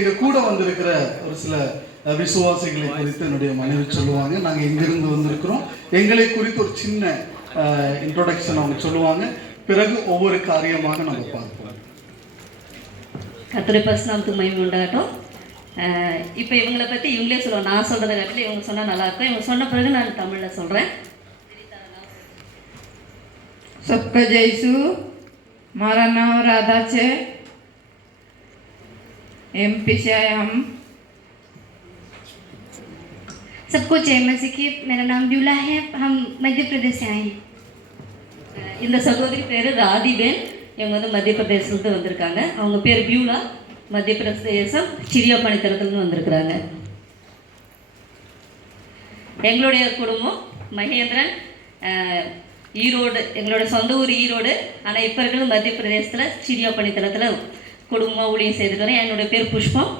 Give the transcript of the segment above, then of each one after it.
இங்க கூட வந்திருக்கிற ஒரு சில விசுவாசிகளை குறித்து என்னுடைய மனைவி சொல்லுவாங்க. நாங்கள் எங்கிருந்து வந்திருக்கிறோம், எங்களை குறித்து ஒரு சின்ன இன்ட்ரோடக்ஷன் அவங்க சொல்லுவாங்க. பிறகு ஒவ்வொரு காரியமாக நம்ம பார்ப்போம். கர்த்தருடைய பரிசுநாமத்துக்கு மகிமை உண்டாகட்டும். இப்போ இவங்களை பற்றி இவங்களே சொல்லுவாங்க. நான் சொல்கிறத காட்டில் இவங்க சொன்னால் நல்லாயிருக்கும். இவங்க சொன்ன பிறகு நான் தமிழில் சொல்கிறேன். सबका जयसु, हमारा नाम राधा है। एमपी से आए हम। सबको जय मसीह की। मेरा नाम ब्यूला है, हम मध्य प्रदेश से आए हैं। இந்த சகோதரி பேர் ராதிபேன். இவங்க வந்து மத்திய பிரதேசத்துலேருந்து வந்திருக்காங்க. அவங்க பேர் பியூலா. மத்திய பிரதேசம் சிரியாப்பணித்தளத்துலேருந்து வந்திருக்கிறாங்க. எங்களுடைய குடும்பம் மகேந்திரன், ஈரோடு, எங்களோட சொந்த ஊர் ஈரோடு. ஆனால் இப்போ இருக்கிறது மத்திய பிரதேசத்தில் சிரியாப்பணித்தளத்தில் குடும்பமாக ஊழியம் செய்துக்கிறேன். என்னுடைய பேர் புஷ்பம்.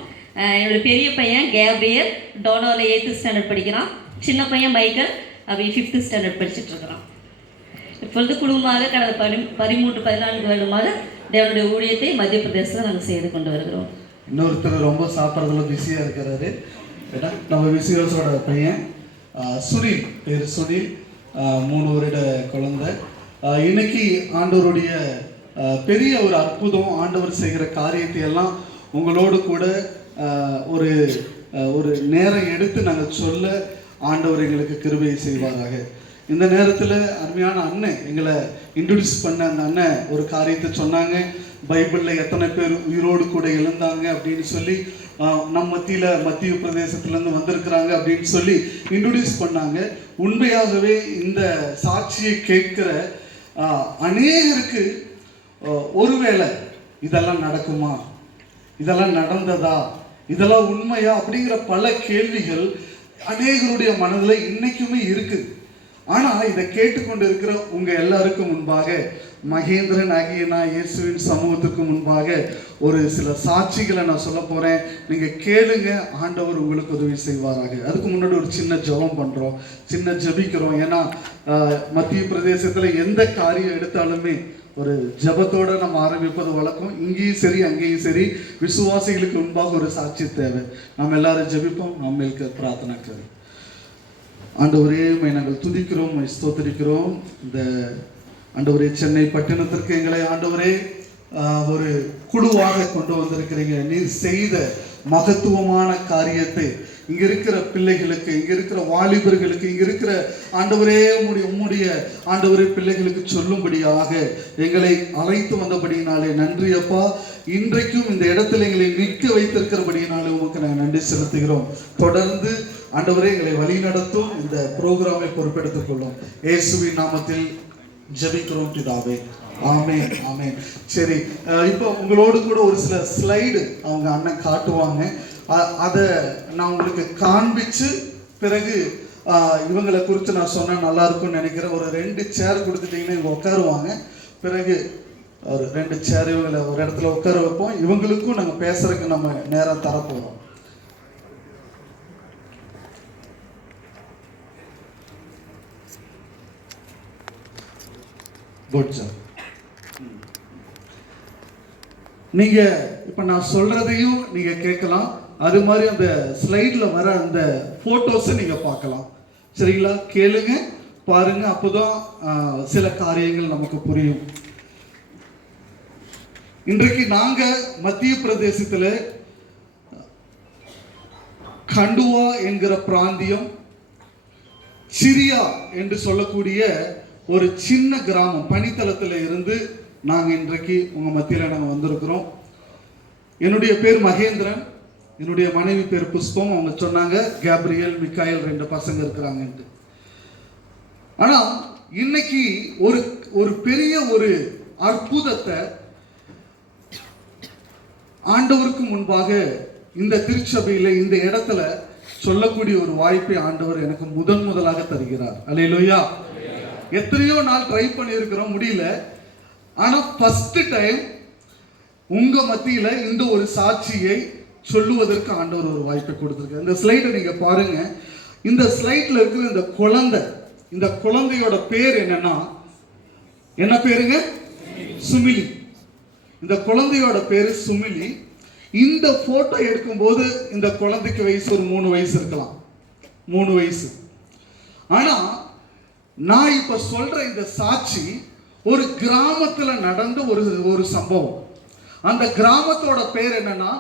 என்னுடைய பெரிய பையன் கேப்ரியல் டோனோவில் 8th ஸ்டாண்டர்ட் படிக்கிறான். சின்ன பையன் மைக்கேல் அவன் 5th ஸ்டாண்டர்ட் படிச்சுட்ருக்கிறான். இப்பொழுது குடும்பமாக கடந்த 13-14 வருடமாக தேவனுடைய ஊழியத்தை மத்திய பிரதேசத்தில் நாங்கள் செய்து கொண்டு வருகிறோம். இன்னொருத்தர் ரொம்ப சாப்பிட்றதுல பிஸியாக இருக்கிறாரு. நம்ம விசிகல்ஸோட பையன் சுனில், பேர் சுனில், 3 வருட குழந்தை. இன்னைக்கு ஆண்டவருடைய பெரிய ஒரு அற்புதம், ஆண்டவர் செய்கிற காரியத்தை எல்லாம் உங்களோடு கூட ஒரு நேரம் எடுத்து நாங்கள் சொல்ல ஆண்டவர் எங்களுக்கு கிருபை செய்வாராக. இந்த நேரத்தில் அருமையான அண்ணன் எங்களை இன்ட்ரடியூஸ் பண்ண அந்த அண்ணன் ஒரு காரியத்தை சொன்னாங்க. பைபிளில் எத்தனை பேர் உயிரோடு கூட எழுந்தாங்க அப்படின்னு சொல்லி, நம்ம மத்தியில் மத்திய பிரதேசத்துலேருந்து வந்திருக்கிறாங்க அப்படின்னு சொல்லி இன்ட்ரடியூஸ் பண்ணாங்க. உண்மையாகவே இந்த சாட்சியை கேட்கிற அநேகருக்கு ஒருவேளை இதெல்லாம் நடக்குமா, இதெல்லாம் நடந்ததா, இதெல்லாம் உண்மையா அப்படிங்கிற பல கேள்விகள் அநேகருடைய மனதில் இன்னைக்குமே இருக்குது. ஆனால் இதை கேட்டுக்கொண்டு இருக்கிற உங்கள் எல்லாருக்கும் முன்பாக, மகேந்திரன் ஆகிய நான் இயேசுவின் சமூகத்துக்கு முன்பாக ஒரு சில சாட்சிகளை நான் சொல்ல போகிறேன். நீங்கள் கேளுங்க, ஆண்டவர் உங்களுக்கு உதவி செய்வாராக. அதுக்கு முன்னாடி ஒரு சின்ன ஜெபம் பண்ணுறோம், சின்ன ஜெபிக்கிறோம். ஏன்னா மத்திய பிரதேசத்தில் எந்த காரியம் எடுத்தாலுமே ஒரு ஜெபத்தோடு நம்ம ஆரம்பிப்பது வழக்கம். இங்கேயும் சரி அங்கேயும் சரி விசுவாசிகளுக்கு முன்பாக ஒரு சாட்சி தேவை. நம்ம எல்லாரும் ஜெபிப்போம். நம்மளுக்கு பிரார்த்தனை கரு. ஆண்டவரே, நாங்கள் துதிக்கிறோம், ஸ்தோத்திரிக்கிறோம். இந்த ஆண்டவரே, சென்னை பட்டணத்திற்கு எங்களை ஆண்டவரே ஒரு குழுவாக கொண்டு வந்திருக்கிறீங்க. நீர் செய்த மகத்துவமான காரியத்தை இங்கே இருக்கிற பிள்ளைகளுக்கு, இங்கே இருக்கிற வாலிபர்களுக்கு, இங்கே இருக்கிற ஆண்டவரே உம்முடைய ஆண்டவரே பிள்ளைகளுக்கு சொல்லும்படியாக எங்களை அழைத்து வந்தபடியினாலே நன்றி அப்பா. இன்றைக்கும் இந்த இடத்துல எங்களை நிற்க வைத்திருக்கிறபடியினாலே உமக்கு நாங்கள் நன்றி செலுத்துகிறோம். தொடர்ந்து ஆண்டவரே எங்களை வழி நடத்தும். இந்த ப்ரோக்ராமை பொறுப்பெடுத்துக் கொள்ளும். இயேசுவின் நாமத்தில் ஜெபிக்கிறோம் பிதாவே, ஆமென், ஆமென். சரி, இப்போ உங்களோடு கூட ஒரு சில ஸ்லைடு அவங்க அண்ணன் காட்டுவாங்க. அதை நான் உங்களுக்கு காண்பிச்சு பிறகு இவங்களை குறித்து நான் சொன்னால் நல்லா இருக்கும்னு நினைக்கிறேன். ஒரு 2 சேர் கொடுத்துட்டிங்கன்னா இவங்க உட்காருவாங்க. பிறகு ஒரு 2 சேர் இவங்களை ஒரு இடத்துல உட்கார வைப்போம். இவங்களுக்கும் நாங்கள் பேசுறதுக்கு நம்ம நேரம் தரப்போகிறோம். Good sir. நீங்க இப்ப நான் சொல்றதையும் நீங்க கேட்கலாம். அது மாதிரி அந்த ஸ்லைட்ல வர அந்த போட்டோஸை நீங்க பார்க்கலாம். சரிங்களா? கேளுங்க, பாருங்க. அப்போதான் சில காரியங்கள் நமக்கு புரியும். இன்றைக்கு நாங்க மத்திய பிரதேசத்துல கண்டுவா என்கிற பிராந்தியம், சிரியா என்று சொல்லக்கூடிய ஒரு சின்ன கிராமம் பனித்தளத்தில் இருந்து நாங்கள் இன்றைக்கு உங்கள் மத்தியில் நாங்கள் வந்திருக்கிறோம். என்னுடைய பேர் மகேந்திரன், என்னுடைய மனைவி பேர் புஷ்பம். அவங்க சொன்னாங்க கேப்ரியல், மிக்காயல் 2 பசங்க இருக்கிறாங்கன்ட்டு. ஆனால் இன்னைக்கு ஒரு பெரிய ஒரு அற்புதத்தை ஆண்டவருக்கு முன்பாக இந்த திருச்சபையில் இந்த இடத்துல சொல்லக்கூடிய ஒரு வாய்ப்பை ஆண்டவர் எனக்கு முதலாக தருகிறார். அல்லேலூயா. எத்தனையோ நாள் ட்ரை பண்ணியிருக்கிறோம், முடியல. ஆனால் ஃபர்ஸ்ட் டைம் உங்க மத்தியில் இந்த ஒரு சாட்சியை சொல்லுவதற்கு ஆண்டவர் ஒரு வாய்ப்பை கொடுத்துருக்காரு. இந்த ஸ்லைடை நீங்க பாருங்க. இந்த ஸ்லைட்ல இருக்கிற இந்த குழந்தையோட பேர் என்னன்னா, என்ன பேருங்க? சுமிலி. இந்த குழந்தையோட பேரு சுமிலி. இந்த போட்டோ எடுக்கும்போது இந்த குழந்தைக்கு வயசு ஒரு 3 வயசு இருக்கலாம், 3 வயசு. ஆனா நான் இப்ப சொல்ற இந்த சாட்சி ஒரு கிராமத்துல நடந்த ஒரு சம்பவம். அந்த கிராமத்தோட பேர் என்னன்னா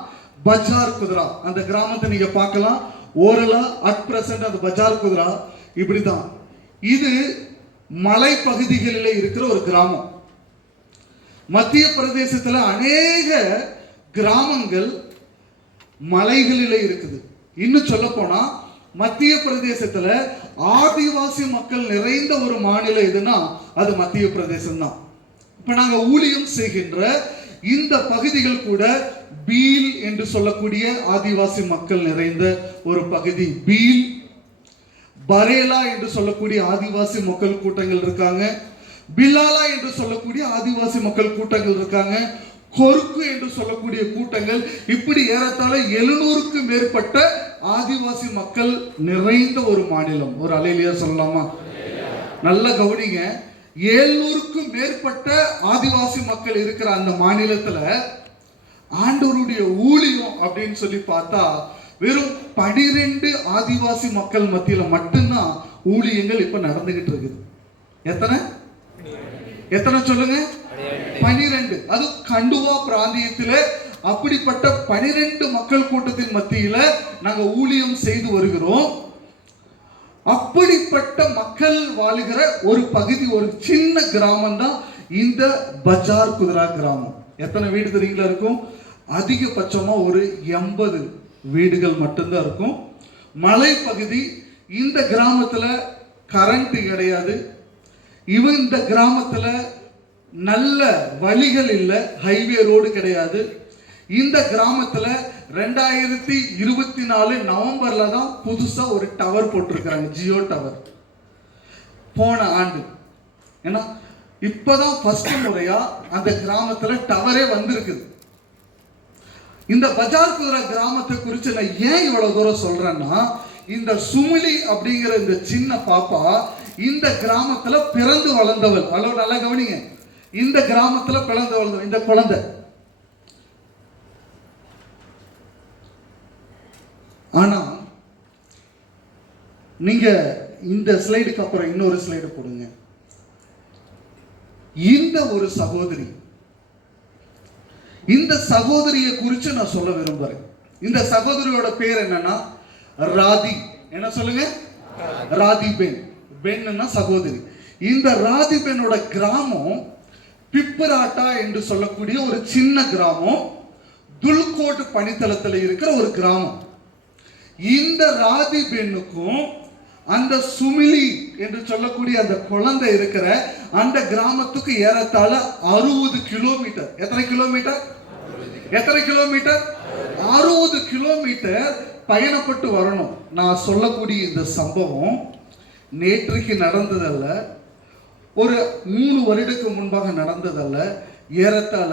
பஜார் குதிரா. அந்த கிராமத்தை நீங்க பார்க்கலாம். ஓரலா அட் பிரசன்ட் அந்த பஜார் குதிரா இப்படிதான். இது மலை பகுதிகளிலே இருக்கிற ஒரு கிராமம். மத்திய பிரதேசத்துல அநேக கிராமங்கள் மலைகளிலே இருக்குது. இன்னும் சொல்ல போனா மத்திய பிரதேசத்துல ஆதிவாசி மக்கள் நிறைந்த ஒரு மாநிலம் எதுனா அது மத்திய பிரதேசம் தான். இப்ப நாங்க ஊழியம் செய்கின்ற இந்த பகுதிகள் கூட பீல் என்று சொல்லக்கூடிய ஆதிவாசி மக்கள் நிறைந்த ஒரு பகுதி. பீல், பரேலா என்று சொல்லக்கூடிய ஆதிவாசி மக்கள் கூட்டங்கள் இருக்காங்க. பிலாலா என்று சொல்லக்கூடிய ஆதிவாசி மக்கள் கூட்டங்கள் இருக்காங்க. கொருக்கு என்று சொல்லக்கூடிய கூட்டங்கள். இப்படி ஏறத்தாழ 700க்கும் மேற்பட்ட ஆதிவாசி மக்கள் நிறைந்த ஒரு மாநிலம். ஒரு அலையிலியா சொல்லலாமா? நல்ல கவனிங்க. 700க்கும் மேற்பட்ட ஆதிவாசி மக்கள் இருக்கிற அந்த மாநிலத்துல ஆண்டவருடைய ஊழியம் அப்படின்னு சொல்லி பார்த்தா வெறும் 12 ஆதிவாசி மக்கள் மத்தியில மட்டும்தான் ஊழியங்கள் இப்ப நடந்துகிட்டு இருக்குது. எத்தனை சொல்லுங்க? 12. அது கண்டுவா பிராந்தியத்தில அப்படிப்பட்ட 12 மக்கள் கூட்டத்தின் மத்தியில நாங்க ஊழியம் செய்து வருகிறோம். அப்படிப்பட்ட மக்கள் வாழுகிற ஒரு பகுதி, ஒரு சின்ன கிராமம் தான் இந்த பஜார் குதிரா கிராமம். எத்தனை வீடு தெரியுங்களா இருக்கும்? அதிகபட்சமா ஒரு 80 வீடுகள் மட்டும்தான் இருக்கும். மலை பகுதி. இந்த கிராமத்துல கரண்ட் கிடையாது. இந்த கிராமத்துல நல்ல வழிகள் இல்லை, ஹைவே ரோடு கிடையாது. இந்த கிராமத்துல 2024 நவம்பர்ல தான் புதுசா ஒரு டவர் போட்டிருக்காங்க, ஜியோ டவர். போன ஆண்டு. ஏன்னா இப்பதான் ஃபர்ஸ்ட் முறையா அந்த கிராமத்துல டவரே வந்திருக்குது. இந்த பஜார் குதிரா கிராமத்தை குறித்து நான் ஏன் இவ்வளவு தூரம் சொல்றேன்னா, இந்த சுமிலி அப்படிங்கிற இந்த சின்ன பாப்பா இந்த கிராமத்துல பிறந்து வளர்ந்தவள். அளவு நல்லா கவனிங்க. இந்த கிராமத்துல பிறந்து வளர்ந்தவள் இந்த குழந்தை. ஆனா நீங்க இந்த ஸ்லைடுக்கு அப்புறம் இன்னொரு ஸ்லைடு போடுங்க. இந்த ஒரு சகோதரி, இந்த சகோதரியை குறித்து நான் சொல்ல விரும்புறேன். இந்த சகோதரியோட பேர் என்னன்னா ராதி. என்ன சொல்லுங்க? ராதி பெண். பெண்னா சகோதரி. இந்த ராதி பெண்ணோட கிராமம் பிப்பராட்டா என்று சொல்லக்கூடிய ஒரு சின்ன கிராமம். துல்கோட் பனித்தளத்தில் இருக்கிற ஒரு கிராமம். இந்த ராதி பெண்ணுக்கும் அந்த சுமிலி என்று சொல்லக்கூடிய அந்த குழந்தை இருக்கிற அந்த கிராமத்துக்கு ஏறத்தாழ 60 கிலோமீட்டர். எத்தனை கிலோமீட்டர்? 60 கிலோமீட்டர் பயணப்பட்டு வரணும். நான் சொல்லக்கூடிய இந்த சம்பவம் நேற்றைக்கு நடந்ததல்ல, ஒரு 3 வருடத்துக்கு முன்பாக நடந்ததல்ல. ஏறத்தாழ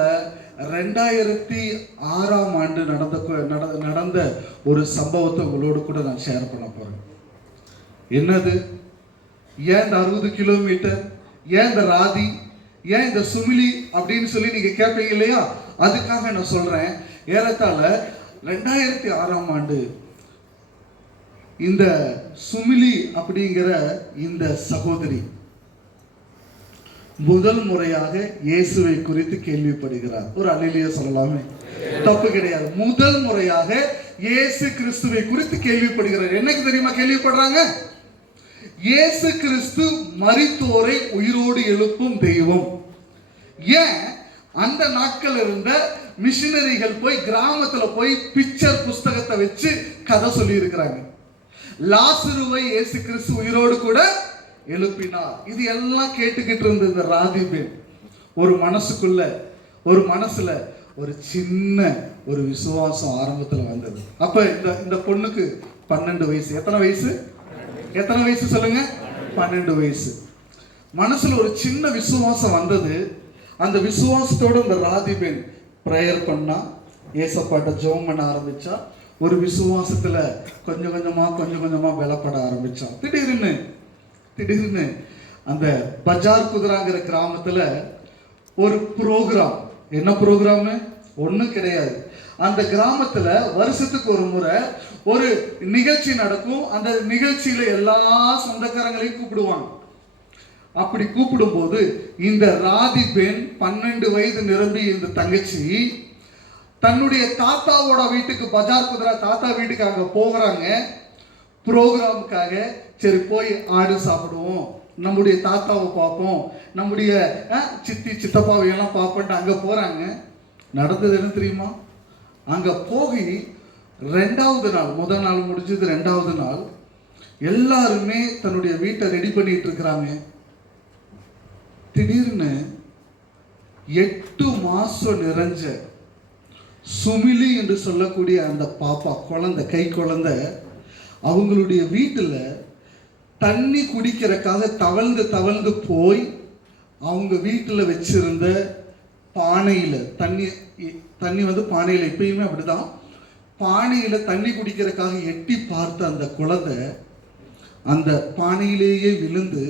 2006ஆம் ஆண்டு நடந்த ஒரு சம்பவத்தை உங்களோடு கூட நான் ஷேர் பண்ண போறேன். என்னது? ஏன் இந்த 60 கிலோமீட்டர்? ஏன் இந்த ராதி? ஏன் இந்த சுமிலி அப்படின்னு சொல்லி நீங்க கேட்பீங்க இல்லையா? அதுக்காக நான் சொல்றேன். ஏறத்தாழ 2006ஆம் ஆண்டு இந்த சுமிலி அப்படிங்கிற இந்த சகோதரி முதல் முறையாக இயேசுவை குறித்து கேள்விப்படுகிறார். ஒரு அல்லேலூயா சொல்லலாமே? தப்பு கிடையாது. முதல் முறையாக இயேசு கிறிஸ்துவை குறித்து கேள்விப்படுகிறார். என்னைக்கு தெரியுமா கேள்விப்படுறாங்க? இயேசு கிறிஸ்து மரித்தோரை உயிரோடு எழுப்பும் தெய்வம். ஏன் அந்த நாட்கள் இருந்த மிஷினரிகள் போய் கிராமத்துல போய் பிக்சர் புஸ்தகத்தை வச்சு கதை சொல்லி இருக்கிறாங்க. லாசருவை இயேசு கிறிஸ்து உயிரோடு கூட எழுப்பினார். இது எல்லாம் கேட்டுக்கிட்டு இருந்த இந்த ராதி பெண் ஒரு மனசுல ஒரு சின்ன ஒரு விசுவாசம் ஆரம்பத்துல வந்தது. அப்ப இந்த பொண்ணுக்கு 12 வயசு. எத்தனை வயசு சொல்லுங்க? 12 வயசு. மனசுல ஒரு சின்ன விசுவாசம் வந்தது. அந்த விசுவாசத்தோட இந்த ராதி பெண் பிரேயர் பண்ணா, ஏசப்பாட்ட ஜெபம் பண்ண ஆரம்பிச்சா. ஒரு விசுவாசத்துல கொஞ்சம் கொஞ்சமா பலப்பட ஆரம்பிச்சான். திடீர்னு அந்த பஜார் குதிராங்கிற கிராமத்துல ஒரு ப்ரோக்ராம். என்ன ப்ரோக்ராம்? ஒண்ணும் கிடையாது. அந்த கிராமத்துல வருஷத்துக்கு ஒரு முறை ஒரு நிகழ்ச்சி நடக்கும். அந்த நிகழ்ச்சியில எல்லா சொந்தக்காரங்களையும் கூப்பிடுவாங்க. அப்படி கூப்பிடும்போது இந்த ராதி பெண் 12 வயது நிரம்பி இந்த தங்கச்சி தன்னுடைய தாத்தாவோட வீட்டுக்கு, பஜார் குதிரா தாத்தா வீட்டுக்கு அங்க போகிறாங்க ப்ரோக்ராமுக்காக. சரி போய் ஆடு சாப்பிடுவோம், நம்முடைய தாத்தாவை பார்ப்போம், நம்முடைய சித்தி சித்தப்பாவை எல்லாம் பார்ப்போன்ட்டு அங்கே போகிறாங்க. நடந்தது என்ன தெரியுமா? அங்கே போய் 2வது நாள், முதல் நாள் முடிஞ்சது, 2வது நாள் எல்லாருமே தன்னுடைய வீட்டை ரெடி பண்ணிட்டு இருக்கிறாங்க. திடீர்னு 8 மாசம் நிறைஞ்ச சுமிலி என்று சொல்லக்கூடிய அந்த பாப்பா, குழந்தை, கை குழந்தை, அவங்களுடைய வீட்டில் தண்ணி குடிக்கிறதுக்காக தவழ்ந்து தவழ்ந்து போய் அவங்க வீட்டில் வச்சிருந்த பானையில் தண்ணி வந்து பானையில் எப்பயுமே அப்படிதான், பானையில் தண்ணி குடிக்கிறதுக்காக எட்டி பார்த்த அந்த குழந்தை அந்த பானையிலேயே விழுந்து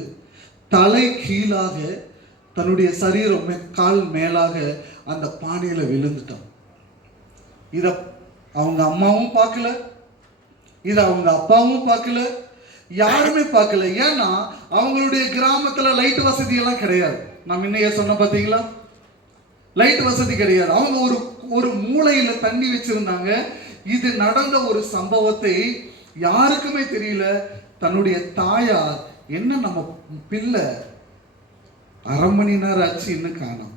தலை கீழாக தன்னுடைய சரீரம் கால் மேலாக அந்த பானையில் விழுந்துட்டான். இதை அவங்க அம்மாவும் பார்க்கல, இதை அவங்க அப்பாவும் பார்க்கல, யாருமே பார்க்கல. ஏன்னா அவங்களுடைய கிராமத்துல லைட் வசதி எல்லாம் கிடையாது. நான் முன்னையே சொன்ன பார்த்தீங்களா, லைட் வசதி கிடையாது. அவங்க ஒரு மூலையில தண்ணி வச்சிருந்தாங்க. இது நடந்த ஒரு சம்பவத்தை யாருக்குமே தெரியல. தன்னுடைய தாயார், என்ன நம்ம பிள்ளை 1/2 மணி நேரம் ஆச்சு இன்னும் காணோம்,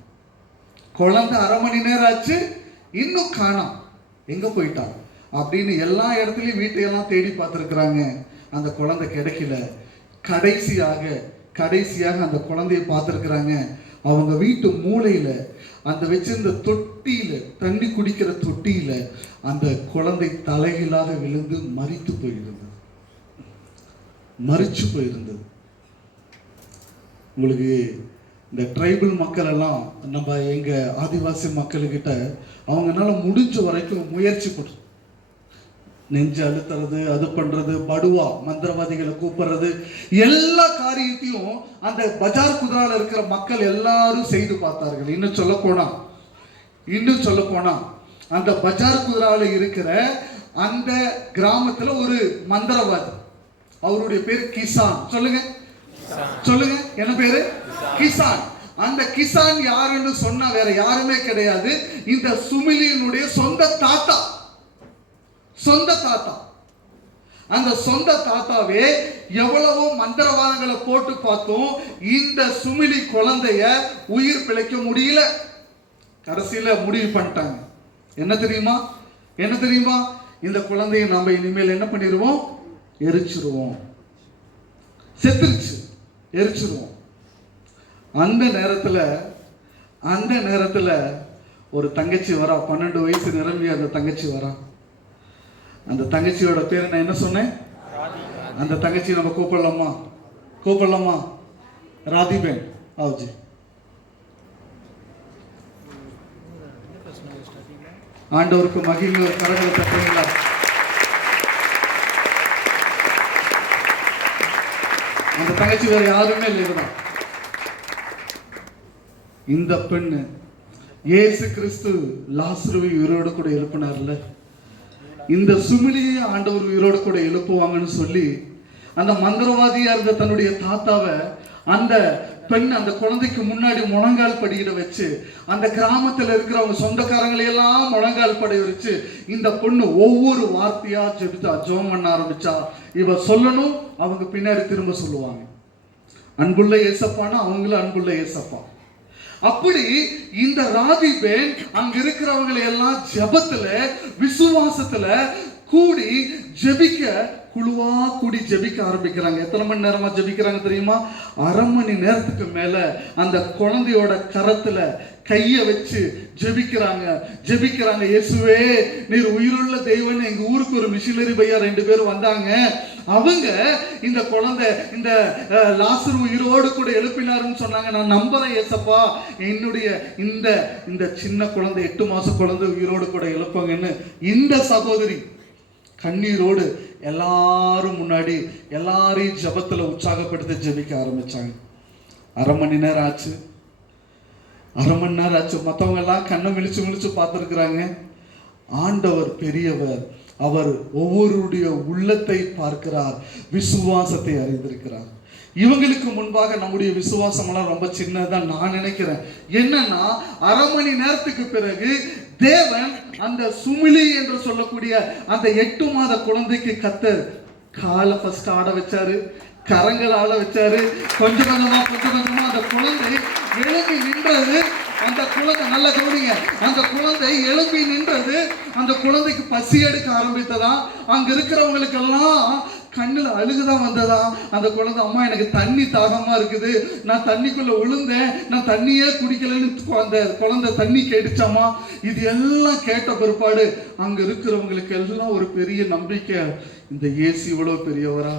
குழந்தை 1/2 மணி நேரம் ஆச்சு இன்னும் காணோம், எங்க போயிட்டாங்க அப்படின்னு எல்லா இடத்துலையும் வீட்டையெல்லாம் தேடி பார்த்துருக்குறாங்க. அந்த குழந்தை கிடைக்கல. கடைசியாக அந்த குழந்தைய பார்த்துருக்குறாங்க. அவங்க வீட்டு மூலையில அந்த வச்சிருந்த தொட்டியில, தண்ணி குடிக்கிற தொட்டியில அந்த குழந்தை தலைகீழாக விழுந்து மரிச்சு போயிருந்தது. உங்களுக்கு இந்த ட்ரைபல் மக்கள் எல்லாம், நம்ம எங்க ஆதிவாசி மக்கள்கிட்ட அவங்கனால முடிஞ்ச வரைக்கும் முயற்சி பண்ணுறது, நெஞ்சு அழுத்துறது, அது பண்றது, படுவா மந்திரவாதிகளை கூப்பிடுறது, எல்லா காரியத்தையும் அந்த பஜார் குதிரால இருக்கிற மக்கள் எல்லாரும் செய்து பார்த்தார்கள். இன்னும் சொல்ல போனா அந்த பஜார் குதிரால இருக்கிற அந்த கிராமத்துல ஒரு மந்திரவாதி, அவருடைய பேர் கிசான். சொல்லுங்க என்ன பேரு? கிசான். அந்த கிசான் யாருன்னு சொன்னா வேற யாருமே கிடையாது, இந்த சுமிலியினுடைய சொந்த தாத்தா. அந்த சொந்த தாத்தாவே எவ்வளவோ மந்திரவாதங்களை போட்டு பார்த்தோம், இந்த சுமிலி குழந்தைய உயிர் பிழைக்க முடியல. கடைசியில முடிவு பண்ணிட்டாங்க. என்ன தெரியுமா? இந்த குழந்தைய நாம இனிமேல் என்ன பண்ணிடுவோம்? எரிச்சிருவோம். செத்துருச்சு, எரிச்சிருவோம். அந்த நேரத்துல ஒரு தங்கச்சி வரா, 12 வயசு நிரம்பி அந்த தங்கச்சி வரா. அந்த தங்கச்சியோட பேர் நான் என்ன சொன்னேன்? அந்த தங்கச்சி நம்ம கூப்பிடலாமா? ராதிபேன் ஆவுஜி. ஆண்டவருக்கு மகிழ்வு, கரங்களை தட்டுறீங்களா? அந்த தங்கச்சி வேற யாருமே இல்லை. இந்த பெண்ணு இயேசு கிறிஸ்து லாசருவை உயிரோடு கூட எழுப்பினார்ல, இந்த சுமிலியை ஆண்டவர் உயிரோடு கூட எழுப்புவாங்கன்னு சொல்லி அந்த மந்திரவாதியா இருந்த தன்னுடைய தாத்தாவை அந்த பெண் அந்த குழந்தைக்கு முன்னாடி முழங்கால் படியிட வச்சு, அந்த கிராமத்தில் இருக்கிறவங்க சொந்தக்காரங்களையெல்லாம் முழங்கால் படி வச்சு இந்த பொண்ணு ஒவ்வொரு வார்த்தையா ஜெபம் பண்ண ஆரம்பிச்சா. இவ சொல்லணும், அவங்க பின்னாடி திரும்ப சொல்லுவாங்க, அன்புள்ள ஏசப்பானா அவங்களும் அன்புள்ள ஏசப்பா. அப்படி இந்த ராதிபேன் அங்க இருக்கிறவங்களை எல்லாம் ஜெபத்துல, விசுவாசத்துல கூடி ஜெபிக்க, குழுவா கூடி ஜெபிக்க ஆரம்பிக்கிறாங்க. எத்தனை மணி நேரமா ஜெபிக்கிறாங்க தெரியுமா? 1/2 மணி நேரத்துக்கு மேல அந்த குழந்தையோட கரத்துல கைய வச்சு ஜெபிக்கிறாங்க. இயேசுவே நீர் உயிருள்ள தெய்வம். எங்க ஊருக்கு ஒரு மிஷினரி பையா 2 பேர் வந்தாங்க. அவங்க இந்த குழந்தை, இந்த லாசரு உயிரோடு கூட எழுப்பினாருன்னு சொன்னாங்க. நான் நம்புறேன் ஏசப்பா, என்னுடைய இந்த சின்ன குழந்தை, 8 மாச குழந்தை உயிரோடு கூட எழுப்பாங்கன்னு இந்த சகோதரி கண்ணீரோடு எல்லாரும் முன்னாடி எல்லாரையும் ஜபத்துல உற்சாகப்படுத்தி ஜெபிக்க ஆரம்பிச்சாங்க. 1/2 மணி நேரம் ஆச்சு. மற்றவங்க எல்லாம் கண்ணை விழிச்சு பார்த்துருக்குறாங்க. ஆண்டவர் பெரியவர், அவர் ஒவ்வொருடைய உள்ளத்தை பார்க்கிறார், விசுவாசத்தை அறிந்திருக்கிறார். இவங்களுக்கு முன்பாக நம்முடைய விசுவாசமெல்லாம் ரொம்ப சின்னதான் நான் நினைக்கிறேன். என்னன்னா, அரை மணி நேரத்துக்கு பிறகு தேவன் அந்த சுமிலி என்று சொல்லக்கூடிய அந்த 8 மாத குழந்தைக்கு கர்த்தர் காலை ஃபர்ஸ்ட் ஆட வச்சாரு, கரங்கள் ஆட வச்சாரு. கொஞ்சம் கொஞ்சமா அந்த குழந்தை எழுப்பி நின்றது. அந்த குழந்தை நல்ல கவனிங்க, அந்த குழந்தை எழுப்பி நின்றது. அந்த குழந்தைக்கு பசி எடுக்க ஆரம்பித்ததா. அங்க இருக்கிறவங்களுக்கெல்லாம் கண்ணுல அழுகுதான் வந்ததா. அந்த குழந்தை, அம்மா எனக்கு தண்ணி தாகமா இருக்குது, நான் தண்ணிக்குள்ள விழுந்தேன், நான் தண்ணியே குடிக்கலன்னு அந்த குழந்தை தண்ணி கேட்டுச்சாமா. இது எல்லாம் கேட்ட பிற்பாடு அங்க இருக்கிறவங்களுக்கு எல்லாம் ஒரு பெரிய நம்பிக்கை, இந்த இயேசு இவ்வளவு பெரியவரா,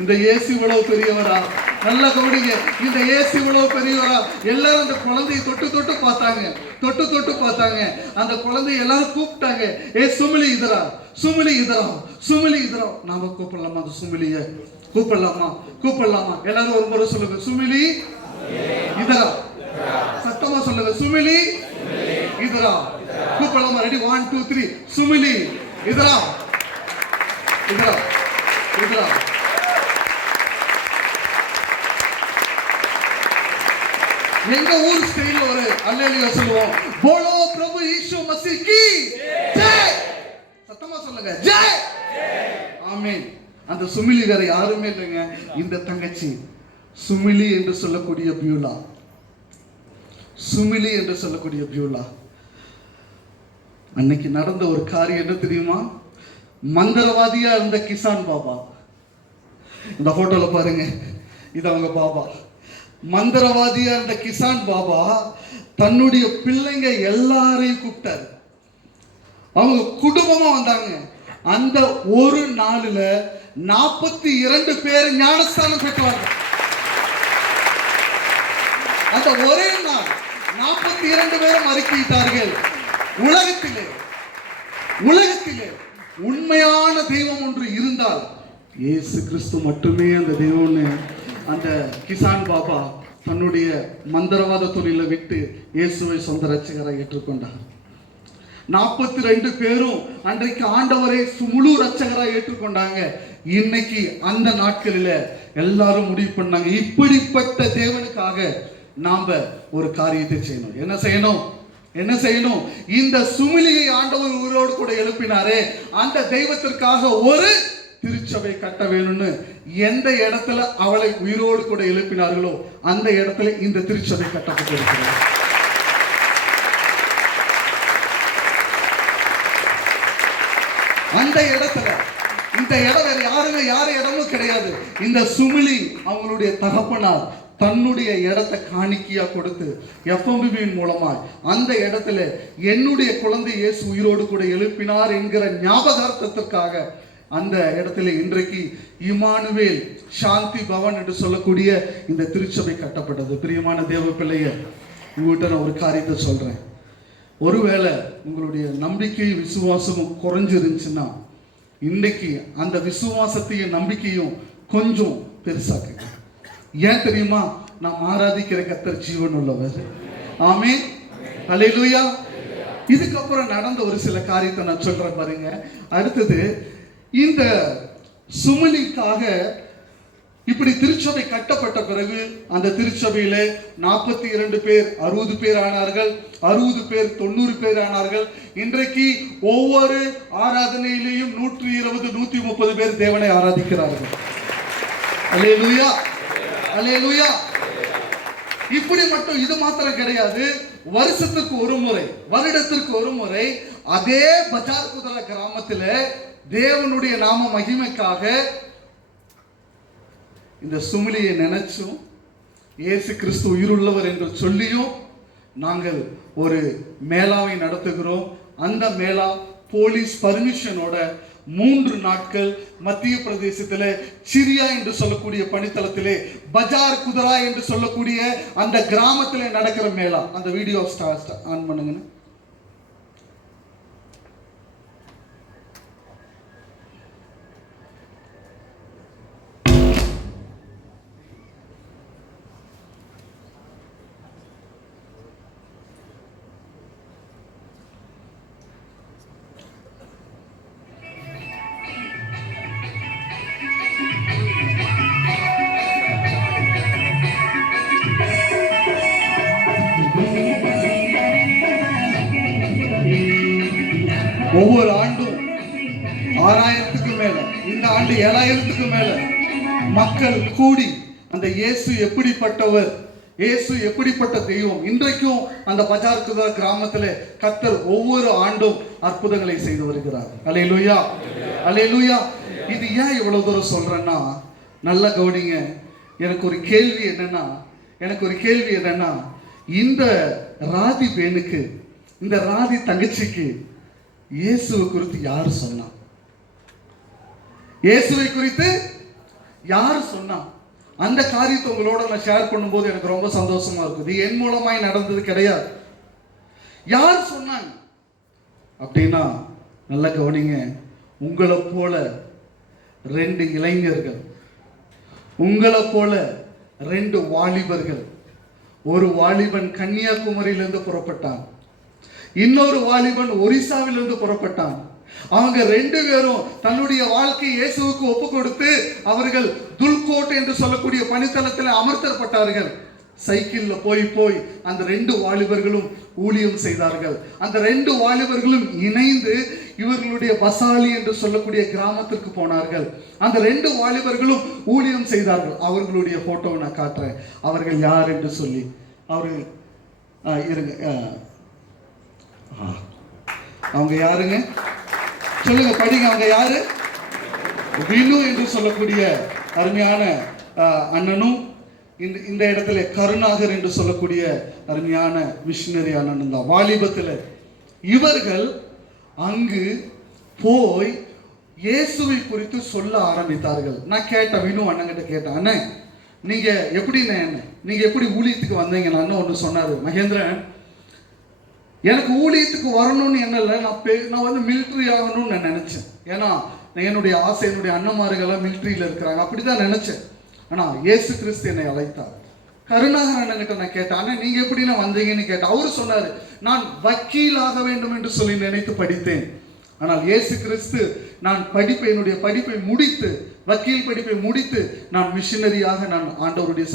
இந்த இயேசு இவ்வளவு பெரியவரா. நல்ல கவனிங்க, இந்த இயேசு இவ்வளவு பெரியவரா. எல்லாரும் அந்த குழந்தையை தொட்டு பார்த்தாங்க. அந்த குழந்தைய எல்லாரும் கூப்பிட்டாங்க, ஏ சுமிலி இதரா, சுமிலி இதரா, சுமிலி இதரா. நாம கூப்பிடலாமா? அந்த சுமிலிய கூப்பிடலாமா? எல்லாரும் ஒரு முறை சொல்லுங்க, சுமிலி இதரா. சத்தமா சொல்லுங்க, சுமிலி இதரா. கூப்பிடலாமா? ரெடி, 1 2 3. சுமிலி இதரா, இதரா, இதரா. எங்க ஊர் ஸ்டைல்ல ஒரு அல்லேலூயா சொல்லுவோம், போலோ பிரபு ஈசு மசீஹ் கி ஜெய். சத்தமா சொல்லுங்க, ஜெய், ஆமென். அந்த சுமிலி வேற யாருமே இல்லைங்க, இந்த தங்கச்சி சுமிலி என்று சொல்லக்கூடிய பியூலா. சுமிலி என்று சொல்லக்கூடிய பியூலா. அன்னைக்கு நடந்த ஒரு காரியம் என்ன தெரியுமா? மந்திரவாதியா இருந்த கிசான் பாபா, இந்த போட்டோல பாருங்க, இது அவங்க பாபா. மந்திரவாதியா இருந்த கிசான் பாபா தன்னுடைய பிள்ளைங்க எல்லாரையும் கூப்பிட்டாரு. அவங்க குடும்பமா வந்தாங்க. அந்த ஒரு நாளில் 42 பேர் ஞானஸ்தானம் பெற்றாங்க. அந்த ஒரே நாள் 42 பேரும் அறிக்கையிட்டார்கள், உலகத்திலே உண்மையான தெய்வம் ஒன்று இருந்தால் இயேசு கிறிஸ்து மட்டுமே அந்த தெய்வம்னு அந்த கிசான் பாபா தன்னுடைய மந்திரவாத தொழிலை விட்டு இயேசுவை சொந்த ரட்சகரை ஏற்றுக்கொண்டார். 42 பேரும் அன்றைக்கு ஆண்டவரை முழு ரட்சகராக ஏற்றுக்கொண்டாங்க. இன்னைக்கு அந்த நாட்களில் எல்லாரும் முடிவு பண்ணாங்க, இப்படிப்பட்ட தேவனுக்காக நாம ஒரு காரியத்தை செய்யணும். என்ன செய்யணும்? இந்த சுமிலியை ஆண்டவர் உயிரோடு கூட எழுப்பினாரே, அந்த தெய்வத்திற்காக ஒரு திருச்சபை கட்ட வேணும்னு எந்த இடத்துல அவளை உயிரோடு கூட எழுப்பினார்களோ அந்த இடத்துல இந்த திருச்சபை கட்டப்பட்டிருக்கிறது. அந்த இடத்துல, இந்த இடம் வேற யாரு இடமும் கிடையாது. இந்த சுமிலி அவங்களுடைய தகப்பனார் தன்னுடைய இடத்தை காணிக்கையா கொடுத்து எஃப்எம்பிபியின் மூலமா அந்த இடத்துல என்னுடைய குழந்தை இயேசு உயிரோடு கூட எழுப்பினார் என்கிற ஞாபகார்த்தத்திற்காக அந்த இடத்துல இன்றைக்கு இமானுவேல் சாந்தி பவன் என்று சொல்லக்கூடிய இந்த திருச்சபை கட்டப்பட்டது. பிரியமான தேவ பிள்ளைய, உங்கள்கிட்ட நான் ஒரு காரியத்தை சொல்றேன். ஒருவேளை உங்களுடைய நம்பிக்கை விசுவாசமும் குறைஞ்சிருந்துச்சுன்னா இன்னைக்கு அந்த விசுவாசத்தையும் நம்பிக்கையும் கொஞ்சம் பெருசாக்குங்க. ஏன் தெரியுமா? நாம் ஆராதிக்கிற கர்த்தர் ஜீவன் உள்ளவர். ஆமென், ஹல்லேலூயா. இதுக்கப்புறம் நடந்த ஒரு சில காரியத்தை நான் சொல்றேன் பாருங்க. அடுத்தது, இந்த சுமலிக்காக இப்படி திருச்சபை கட்டப்பட்ட பிறகு அந்த திருச்சபையில 42 பேர் 60 பேர் ஆனார்கள், 60 பேர் 90 பேர் ஆனார்கள். இன்றைக்கு ஒவ்வொரு ஆராதனையிலையும் 120 130 பேர் தேவனை ஆராதிக்கிறார்கள். அல்லேலூயா, அல்லேலூயா. இப்படி மட்டும் இது மாத்திரம் கிடையாது. வருஷத்துக்கு ஒரு முறை, வருடத்திற்கு ஒரு முறை அதே பஜார் குதிரை கிராமத்தில் தேவனுடைய நாம மகிமைக்காக இந்த சுமிலியை நினைச்சும் இயேசு கிறிஸ்து உயிருள்ளவர் என்று சொல்லியும் நாங்கள் ஒரு மேளாவை நடத்துகிறோம். அந்த மேளா போலீஸ் பர்மிஷனோட 3 நாட்கள் மத்திய பிரதேசத்தில் சிரியா என்று சொல்லக்கூடிய பணித்தளத்திலே பஜார் குதிரா என்று சொல்லக்கூடிய அந்த கிராமத்திலே நடக்கிற மேளா. அந்த வீடியோ ஆன் பண்ணுங்க. 6000க்கு மேல, இந்த ஆண்டு 7000க்கு மேல மக்கள் கூடி அந்த இயேசு எப்படிப்பட்டவர், இயேசு எப்படிப்பட்ட தெய்வம், இன்றைக்கும் அந்த பஜார் குதா கிராமத்தில் கர்த்தர் ஒவ்வொரு ஆண்டும் அற்புதங்களை செய்து வருகிறார். அல்லேலூயா, அல்லேலூயா. இது ஏன் இவ்வளவு தூரம் சொல்றேன்னா, நல்ல கவனிங்க. எனக்கு ஒரு கேள்வி என்னன்னா, இந்த ராதி பெண்ணுக்கு, இந்த ராதி தங்கச்சிக்கு இயேசுவை குறித்து யார் சொன்னா? இயேசுவை குறித்து யார் சொன்னா? அந்த காரியத்தை உங்களோட நான் ஷேர் பண்ணும்போது எனக்கு ரொம்ப சந்தோஷமா இருக்குது. என் மூலமாய் நடந்தது கிடையாது. யார் சொன்னாங்க அப்படின்னா, நல்ல கவனிங்க. உங்களை போல 2 இளைஞர்கள், உங்களை போல 2 வாலிபர்கள். ஒரு வாலிபன் கன்னியாகுமரியிலிருந்து புறப்பட்டான், இன்னொரு வாலிபன் ஒரிசாவிலிருந்து புறப்பட்டான். அவங்க 2 பேரும் தன்னுடைய வாழ்க்கையை இயேசுவுக்கு ஒப்பு கொடுத்து அவர்கள் துல்கோட் என்று சொல்லக்கூடிய பணித்தளத்தில் அமர்த்தப்பட்டார்கள். சைக்கிள்ல போய் அந்த 2 வாலிபர்களும் ஊழியம் செய்தார்கள். அந்த 2 வாலிபர்களும் இணைந்து இவர்களுடைய பசாலி என்று சொல்லக்கூடிய கிராமத்திற்கு போனார்கள். அந்த 2 வாலிபர்களும் ஊழியம் செய்தார்கள். அவர்களுடைய போட்டோவை நான் காட்டுறேன். அவர்கள் யார் என்று சொல்லி. அவர்கள் இருங்க, அவங்க யாருங்க சொல்லுங்க, படிங்க. அவங்க யாரு? வினு என்று சொல்லக்கூடிய அருமையான அண்ணனும், இந்த இடத்துல கருணாகர் என்று சொல்லக்கூடிய அருமையான மிஷினரி அண்ணனும் தான். வாலிபத்தில் இவர்கள் அங்கு போய் இயேசுவை குறித்து சொல்ல ஆரம்பித்தார்கள். நான் கேட்டேன், வினு அண்ணங்கிட்ட கேட்டேன், அண்ணன் நீங்க எப்படி ஊழியத்துக்கு வந்தீங்க? அண்ணன் ஒன்று சொன்னாரு, மகேந்திரன் எனக்கு ஊழியத்துக்கு வரணும்னு என்ன இல்லை, நான் வந்து மிலிட்ரி ஆகணும்னு நான் நினைச்சேன். ஏன்னா என்னுடைய ஆசை, என்னுடைய அண்ணன்மார்கள்லாம் மிலிட்ரியில் இருக்கிறாங்க, அப்படிதான் நினைச்சேன். ஆனால் இயேசு கிறிஸ்து என்னை அழைத்தார். கருணாகர் அண்ணன்கிட்ட நான் கேட்டேன், அண்ணன் நீங்க எப்படி வந்தீங்கன்னு கேட்டேன். அவரு சொன்னாரு, நான் வக்கீலாக வேண்டும் என்று சொல்லி நினைத்து படித்தேன். ஆனால் இயேசு கிறிஸ்து நான் என்னுடைய படிப்பை முடித்து, வக்கீல் படிப்பை முடித்து நான் மிஷினரியாக நான் ஆண்டவருடைய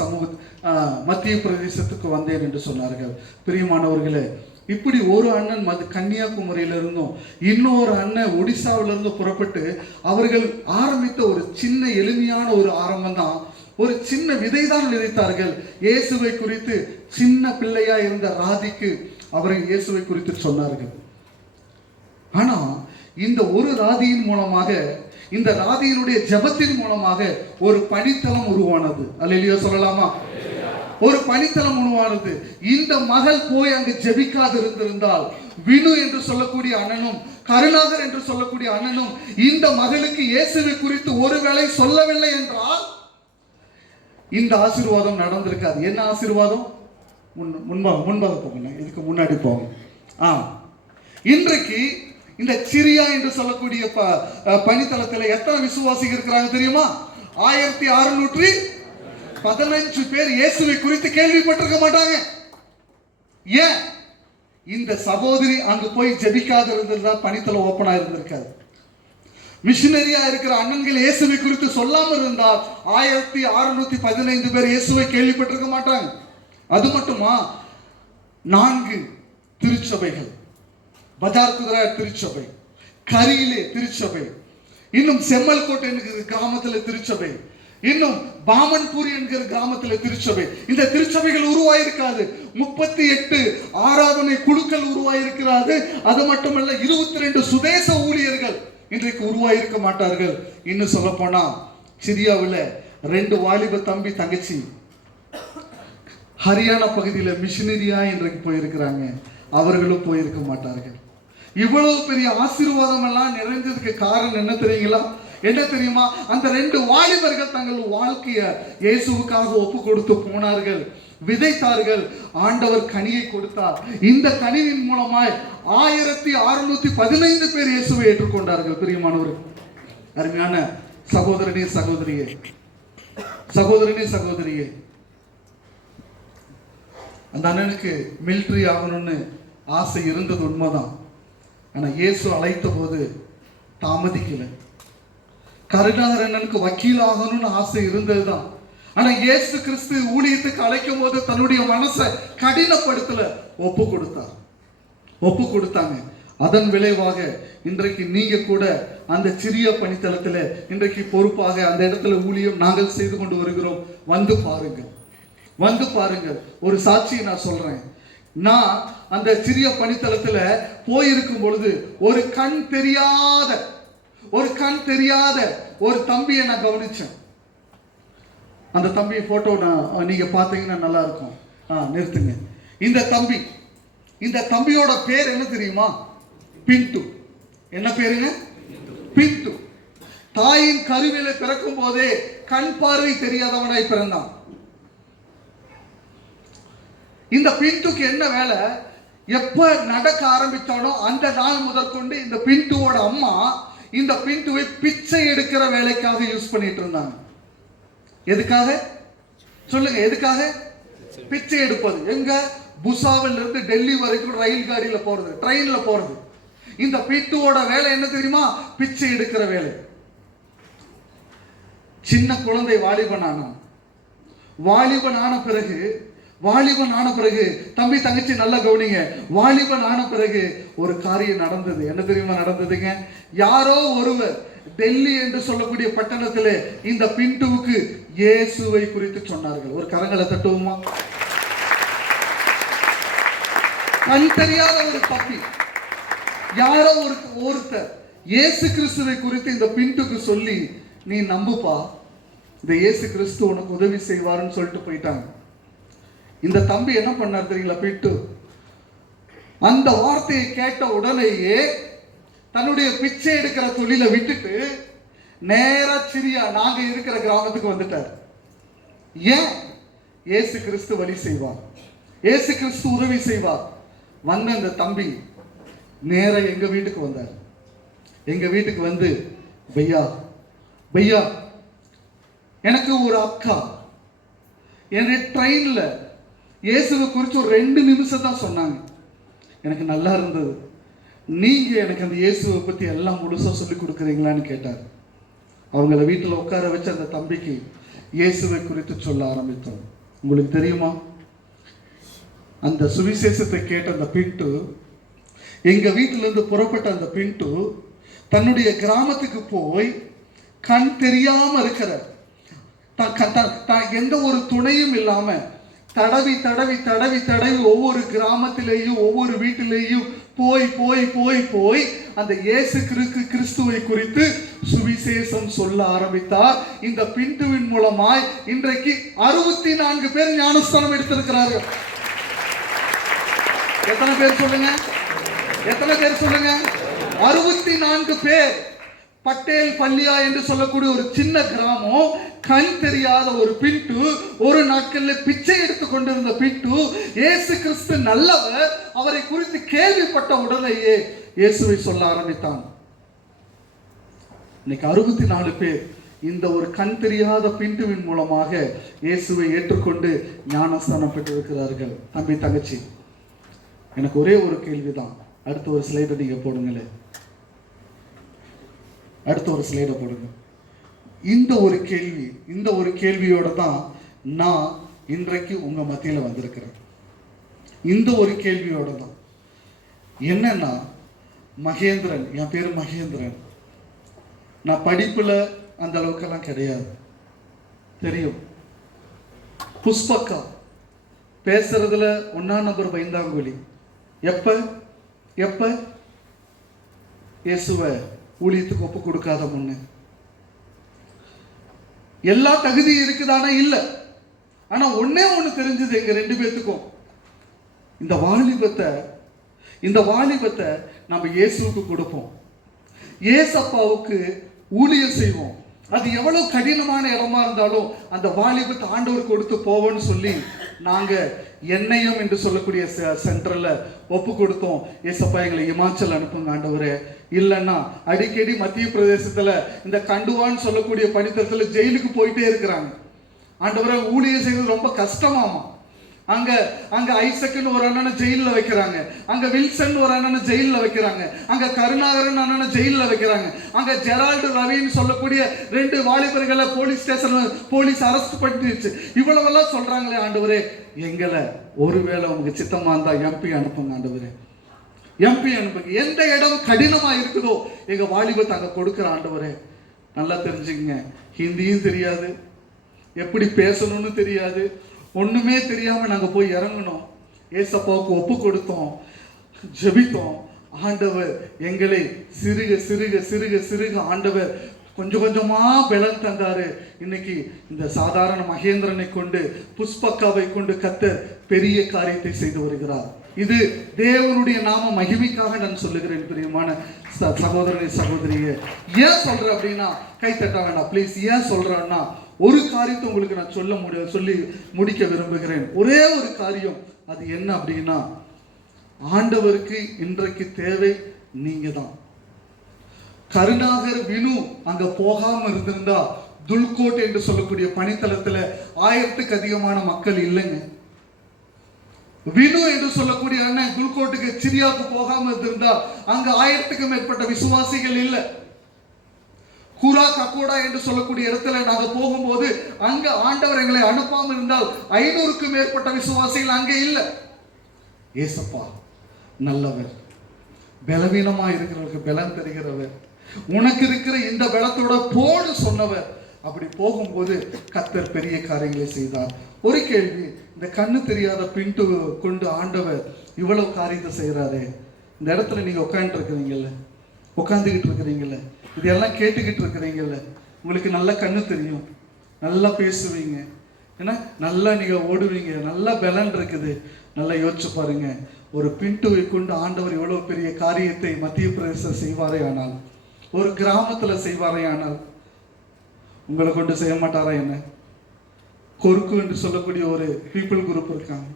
மத்திய பிரதேசத்துக்கு வந்தேன் என்று சொன்னார்கள். பிரியமானவர்களே, இப்படி ஒரு அண்ணன் கன்னியாகுமரியிலிருந்தும் இன்னொரு அண்ணன் ஒடிசாவிலிருந்து புறப்பட்டு அவர்கள் ஆரம்பித்த ஒரு சின்ன எளிமையான ஒரு ஆரம்பம் தான், ஒரு சின்ன விதை தான் விதைத்தார்கள். இயேசுவை குறித்து சின்ன பிள்ளையா இருந்த ராதிக்கு அவர்கள் இயேசுவை குறித்து சொன்னார்கள். ஆனா இந்த ஒரு ராதியின் மூலமாக, இந்த ராதியினுடைய ஜெபத்தின் மூலமாக ஒரு பணித்தளம் உருவானது. அல்லேலூயா சொல்லலாமா? ஒரு பணித்தளம் உருவானது. இந்த மகள் போய் அங்கு ஜெபிக்காது இருந்திருந்தால், வினு என்று சொல்லக்கூடிய அண்ணனும் கருணாகர் என்று சொல்லக்கூடிய அண்ணனும் இந்த மகளுக்கு இயேசுவை குறித்து ஒருவேளை சொல்லவில்லை என்றால் இந்த ஆசீர்வாதம் நடந்திருக்காது. என்ன ஆசீர்வாதம்? முன்பாக போங்க, இதுக்கு முன்னாடி போங்க. இன்றைக்கு இந்த சிரியா என்று சொல்லக்கூடிய பணித்தளத்தில் எத்தனை விசுவாசிகள் இருக்கிறாங்க தெரியுமா? 1615 பேர் இயேசுவை குறித்து கேள்விப்பட்டிருக்க மாட்டாங்க. ஏன்? இந்த சகோதரி அங்கு போய் ஜெபிக்காத இருந்திருந்தா பணித்தளம் ஓப்பனா இருந்திருக்காது. மிஷினரியா இருக்கிற அண்ணன்கள் இயேசுவை குறித்து சொல்லாமல் இருந்தால் 1615 பேர் இயேசுவை கேள்விப்பட்டிருக்க மாட்டாங்க. அது மட்டுமா, 4 திருச்சபைகள், பஜார் குதிரை திருச்சபை, கரியிலே திருச்சபை, இன்னும் செம்மல்கோட்டை என்கிற கிராமத்தில் திருச்சபை, இன்னும் பாமன்பூரி என்கிற கிராமத்தில் திருச்சபை. இந்த திருச்சபைகள் உருவாயிருக்காது. 38 ஆராதனை குழுக்கள் உருவாயிருக்கிறாது. அது மட்டுமல்ல, 22 சுதேச ஊழியர்கள் இன்றைக்கு உருவாயிருக்க மாட்டார்கள். இன்னும் சொல்ல போனா, சிரியாவில் 2 வாலிப தம்பி தங்கச்சி ஹரியானா பகுதியில் மிஷினரியா இன்றைக்கு போயிருக்கிறாங்க. அவர்களும் போயிருக்க மாட்டார்கள். இவ்வளவு பெரிய ஆசீர்வாதம் எல்லாம் நிறைஞ்சதுக்கு காரணம் என்ன தெரியுங்களா? என்ன தெரியுமா? அந்த 2 வாலிபர்கள் தங்கள் வாழ்க்கையை இயேசுவுக்காக ஒப்பு கொடுத்து போனார்கள், விதைத்தார்கள். ஆண்டவர் கனியை கொடுத்தார். இந்த கனியின் மூலமாய் 1615 பேர் இயேசுவை ஏற்றுக்கொண்டார்கள். பிரியமானவர்கள், அருமையான சகோதரனே சகோதரியே, அந்த அண்ணனுக்கு மிலிட்ரி ஆகணும்னு ஆசை இருந்தது உண்மைதான். ஆனா இயேசு அழைத்த போது தாமதிக்கல. கருணாகர் அண்ணனுக்கு வக்கீல் ஆகணும்னு ஆசை இருந்ததுதான். ஆனா இயேசு கிறிஸ்து ஊழியத்துக்கு அழைக்கும் போது தன்னுடைய மனசை கடினப்படுத்தல, ஒப்பு கொடுத்தாங்க. அதன் விளைவாக இன்றைக்கு நீங்க கூட அந்த சிறிய பணித்தளத்தில் இன்றைக்கு பொறுப்பாக அந்த இடத்துல ஊழியம் நாங்கள் செய்து கொண்டு வருகிறோம். வந்து பாருங்கள், வந்து பாருங்கள். ஒரு சாட்சியை நான் சொல்றேன். நான் அந்த சிறிய பணித்தளத்துல போயிருக்கும் பொழுது ஒரு கண் தெரியாத ஒரு தம்பியை நான் கவனிச்சேன். அந்த தம்பி போட்டோ நான் நீங்க பார்த்தீங்கன்னா நல்லா இருக்கும். நிறுத்துங்க. இந்த தம்பியோட பேர் என்ன தெரியுமா? பிந்து. என்ன பேருங்க? பிந்து. தாயின் கருவில பிறக்கும் போதே கண் பார்வை தெரியாதவனாய் பிறந்தான். இந்த பிந்துக்கு என்ன வேலை? எப்ப நடக்க ஆரம்பித்தானோ அந்த நாள் முதற்கொண்டு இந்த பிந்துவோட அம்மா இந்த பிந்துவை பிச்சை எடுக்கிற வேலைக்காக யூஸ் பண்ணிட்டு இருந்தாங்க. எதுக்காக சொல்லுங்க? எதுக்காக? பிச்சை எடுப்பது. எங்க? புசாவில் இருந்து டெல்லி வரைக்கும் ரயில் காடியில போறது, ட்ரெயின்ல போறது. இந்த பிந்துவோட வேலை என்ன தெரியுமா? பிச்சை எடுக்கிற வேலை. சின்ன குழந்தை வாலிபன் ஆன பிறகு தம்பி தங்கச்சி நல்லா கவனிங்க. வாலிபன் ஆன பிறகு ஒரு காரியம் நடந்தது. என்ன தெரியுமா நடந்ததுங்க? யாரோ ஒருவர் டெல்லி என்று சொல்லக்கூடிய பட்டணத்திலே இந்த பிந்துவுக்கு இயேசுவை குறித்து சொன்னார்கள். ஒரு கரங்களை தட்டுவோமா? கண் தெரியாத ஒரு தம்பி, யாரோ ஒருத்தர் இயேசு கிறிஸ்துவை குறித்து இந்த பிந்துக்கு சொல்லி, நீ நம்புப்பா, இந்த இயேசு கிறிஸ்து உனக்கு உதவி செய்வாருன்னு சொல்லிட்டு போயிட்டாங்க. இந்த தம்பி என்ன பண்ணார் தெரியுங்களா? பிட்டு அந்த வார்த்தையை கேட்ட உடனேயே தன்னுடைய பிச்சை எடுக்கிற தொழிலை விட்டுட்டு நேரா சிரியா நாங்க இருக்கிற கிராமத்துக்கு வந்துட்டார். ஏன்? இயேசு கிறிஸ்து வழி செய்வார், இயேசு கிறிஸ்து உதவி செய்வார். வந்த அந்த தம்பி நேரா எங்க வீட்டுக்கு வந்தார். எங்க வீட்டுக்கு வந்து, பையா எனக்கு ஒரு அக்கா என்னுடைய ட்ரெயின்ல இயேசுவை குறித்து ஒரு 2 நிமிஷம் தான் சொன்னாங்க. எனக்கு நல்லா இருந்தது. நீங்க எனக்கு அந்த இயேசுவை பத்தி எல்லாம் முழுசா சொல்லி கொடுக்குறீங்களான்னு கேட்டார். அவங்கள வீட்டில் உட்கார வச்சு அந்த தம்பிக்கு இயேசுவை குறித்து சொல்ல ஆரம்பித்தோம். உங்களுக்கு தெரியுமா, அந்த சுவிசேஷத்தை கேட்ட அந்த பிண்டு, எங்க வீட்டிலிருந்து புறப்பட்ட அந்த பிண்டு தன்னுடைய கிராமத்துக்கு போய் கண் தெரியாம இருக்கிற, எந்த ஒரு துணையும் இல்லாம தடவி தடவி தடவி தடவி ஒவ்வொரு கிராமத்திலேயும் ஒவ்வொரு வீட்டிலேயும் போய் அந்த இயேசு கிறிஸ்துவை குறித்து சுவிசேஷம் சொல்ல ஆரம்பித்தார். இந்த பிந்துவின் மூலமாய் இன்றைக்கு 64 பேர் ஞானஸ்தானம் எடுத்திருக்கிறார்கள். எத்தனை பேர் சொல்லுங்க? 64 பேர். பட்டேல் பள்ளியா என்று சொல்லக்கூடிய ஒரு சின்ன கிராமம், கண் தெரியாத ஒரு பிண்டு, ஒரு நாட்கள்ல பிச்சை எடுத்துக் கொண்டிருந்த பிண்டு, இயேசு கிறிஸ்து நல்லவர், அவரை குறித்து கேள்விப்பட்ட உடனேயே இயேசுவை சொல்ல ஆரம்பித்தான். இன்னைக்கு 64 பேர் இந்த ஒரு கண் தெரியாத பிண்டுவின் மூலமாக இயேசுவை ஏற்றுக்கொண்டு ஞானஸ்தானம் பெற்றிருக்கிறார்கள். தம்பி தங்கச்சி, எனக்கு ஒரே ஒரு கேள்விதான். அடுத்த ஒரு ஸ்லைடை நீங்க போடுங்களேன். அடுத்த ஒரு ஸ்லைடை போடுங்க. இந்த ஒரு கேள்வியோட தான் நான் இன்றைக்கு உங்க மத்தியில வந்திருக்கிறேன். இந்த ஒரு கேள்வியோட தான். என்னன்னா, மகேந்திரன், என் பேரு மகேந்திரன். நான் படிப்புல அந்த அளவுக்கெல்லாம் கிடையாது, தெரியும். புஷ்பக்கா பேசுறதுல 1ஆம் நம்பர் பைந்தாங்குழி. எப்ப இயேசுவை ஊழியத்துக்கு ஒப்பு கொடுக்காத முன்ன எல்லா தகுதியும் இருக்குதானா? இல்ல. ஆனா ஒண்ணே ஒண்ணு தெரிஞ்சது எங்க 2 பேத்துக்கும், இந்த வாலிபத்தை நம்ம இயேசுவுக்கு கொடுப்போம், ஏசப்பாவுக்கு ஊழியம் செய்வோம். அது எவ்வளவு கடினமான இடமா இருந்தாலும் அந்த வாலிபத்தை ஆண்டவர் கொடுத்து போவோம்னு சொல்லி நாங்க எண்ணெயம் என்று சொல்லக்கூடிய சென்டர்ல ஒப்பு கொடுத்தோம். ஏசப்பா எங்களை இமாச்சல் அனுப்புங்க ஆண்டவரே, இல்லைன்னா அடிக்கடி மத்திய பிரதேசத்துல இந்த கண்டுவான்னு சொல்லக்கூடிய பணித்தளத்துல ஜெயிலுக்கு போயிட்டே இருக்கிறாங்க. ஆண்டவரே, ஊழியம் செய்வது ரொம்ப கஷ்டமாமா. அங்க ஐசக்னு ஒரு அண்ணனை ஜெயில வைக்கிறாங்க, அங்க வில்சன் ஒரு அண்ணனை ஜெயில வைக்கிறாங்க, அங்க கருணாகரன் அண்ணனை ஜெயில வைக்கிறாங்க, அங்க ஜெரால்டு ரவின்னு சொல்லக்கூடிய 2 வாலிபர்களை போலீஸ் ஸ்டேஷன்ல போலீஸ் அரெஸ்ட் பண்ணிடுச்சு. இவ்வளவெல்லாம் சொல்றாங்களே ஆண்டவரே, எங்களை ஒருவேளை உங்களுக்கு சித்தமா இருந்தா எம்பி அனுப்புங்க ஆண்டவரே. எம்பி அனுப்புங்க. எந்த இடம் கடினமா இருக்குதோ எங்க வாலிபத்தை அங்க கொடுக்குற ஆண்டவரே. நல்லா தெரிஞ்சுக்கங்க, ஹிந்தியும் தெரியாது, எப்படி பேசணும்னு தெரியாது, ஒண்ணுமே தெரியாம நாங்க போய் இறங்கணும். ஏசப்பாவுக்கு ஒப்பு கொடுத்தோம், ஜெபித்தோம். ஆண்டவர் எங்களை சிறுக சிறுக சிறுக சிறுக ஆண்டவர் கொஞ்சம் கொஞ்சமா பலன் தந்தாரு. இன்னைக்கு இந்த சாதாரண மகேந்திரனை கொண்டு, புஷ்பக்காவை கொண்டு கர்த்தர் பெரிய காரியத்தை செய்து வருகிறார். இது தேவனுடைய நாம மகிமைக்காக நான் சொல்லுகிறேன். பிரியமான சகோதரனை சகோதரியே, ஏன் சொல்றேன் அப்படின்னா, கை தட்ட வேண்டாம் ப்ளீஸ். ஏன் சொல்றேன்னா, ஒரு காரியத்தை உங்களுக்கு நான் சொல்லி முடிக்க விரும்புகிறேன். ஒரே ஒரு காரியம். அது என்ன அப்படின்னா, ஆண்டவருக்கு இன்றைக்கு தேவை நீங்க தான். கருணாகர் வினு அங்க போகாம இருந்திருந்தா, துல்கோட் என்று சொல்லக்கூடிய பணித்தளத்துல 1000க்கு அதிகமான மக்கள் இல்லைங்க. வினு என்று சொல்லக்கூடிய அண்ணன் துல்கோட்டுக்கு சிரியாவுக்கு போகாம இருந்திருந்தா, அங்க 1000க்கு மேற்பட்ட விசுவாசிகள் இல்லை. குரா கக்கோடா என்று சொல்லக்கூடிய இடத்துல நாங்க போகும்போது, அங்க ஆண்டவர் எங்களை அனுப்பாம இருந்தால் 500க்கு மேற்பட்ட விசுவாசிகள் அங்கே இல்லை. ஏசப்பா நல்லவர், பலவீனமா இருக்கிறவருக்கு பலன் தருகிறவர், உனக்கு இருக்கிற இந்த பலத்தோட போடு சொன்னவர். அப்படி போகும்போது கர்த்தர் பெரிய காரியங்களை செய்தார். ஒரு கேள்வி, இந்த கண்ணு தெரியாத பின்ட்டு கொண்டு ஆண்டவர் இவ்வளவு காரியத்தை செய்யறாரு. இந்த இடத்துல நீங்க உட்காந்துக்கிட்டு இருக்கிறீங்கல்ல, இதெல்லாம் கேட்டுக்கிட்டு இருக்கிறீங்கல்ல, உங்களுக்கு நல்ல கண்ணு தெரியும், நல்லா பேசுவீங்க, ஏன்னா நல்லா நீங்க ஓடுவீங்க, நல்லா பலன் இருக்குது. நல்லா யோசிச்சு பாருங்க, ஒரு பின்ட்டுவை கொண்டு ஆண்டவர் எவ்வளவு பெரிய காரியத்தை மத்திய பிரதேசம் செய்வாரே ஆனால், ஒரு கிராமத்துல செய்வாரே ஆனால், உங்களை கொண்டு செய்ய மாட்டாரா என்ன? கொருக்கு என்று சொல்லக்கூடிய ஒரு பீப்புள் குரூப் இருக்காங்க,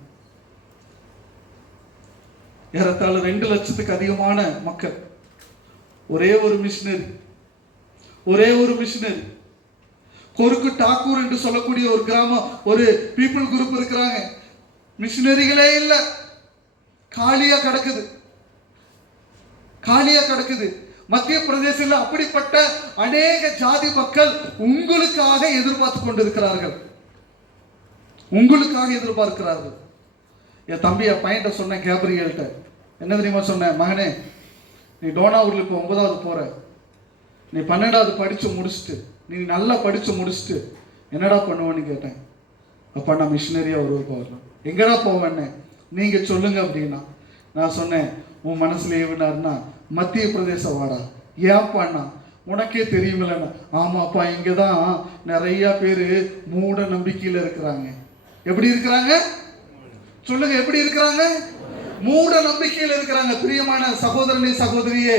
ஏறத்தாழ 2 லட்சத்துக்கு அதிகமான மக்கள். ஒரே ஒரு மிஷினரி கொருக்கு டாக்கூர் என்று சொல்லக்கூடிய ஒரு கிராமம், ஒரு பீப்புள் குரூப் இருக்கிறாங்க. மிஷினரிகளே இல்ல, காலியா கிடக்குது. மத்திய பிரதேசத்தில் அப்படிப்பட்ட அநேக ஜாதி மக்கள் உங்களுக்காக எதிர்பார்த்து கொண்டிருக்கிறார்கள். என் தம்பி பையன்கிட்ட சொன்னேன், கேப்ரியல்கிட்ட, என்ன தெரியுமா சொன்னேன்? மகனே, நீ டோனாவூர்ல இப்போ 9வது போற, நீ 12வது படிச்சு முடிச்சுட்டு, நீ நல்லா படிச்சு முடிச்சுட்டு என்னடா பண்ணுவேன்னு கேட்டேன். அப்பா நான் மிஷினரியா வரலாம். எங்கடா போவேன்னு நீங்க சொல்லுங்க அப்படின்னா, நான் சொன்னேன், உன் மனசுல ஏவினார்னா மத்திய பிரதேசம் வாடா. ஏன்ப்பாண்ணா? உனக்கே தெரியுமில்லண்ணா. ஆமாப்பா, இங்கதான் நிறைய பேரு மூட நம்பிக்கையில இருக்கிறாங்க. எப்படி இருக்கிறாங்க சொல்லுங்க? எப்படி இருக்கிறாங்க? மூட நம்பிக்கையில் இருக்கிறாங்க. பிரியமான சகோதரனே சகோதரியே,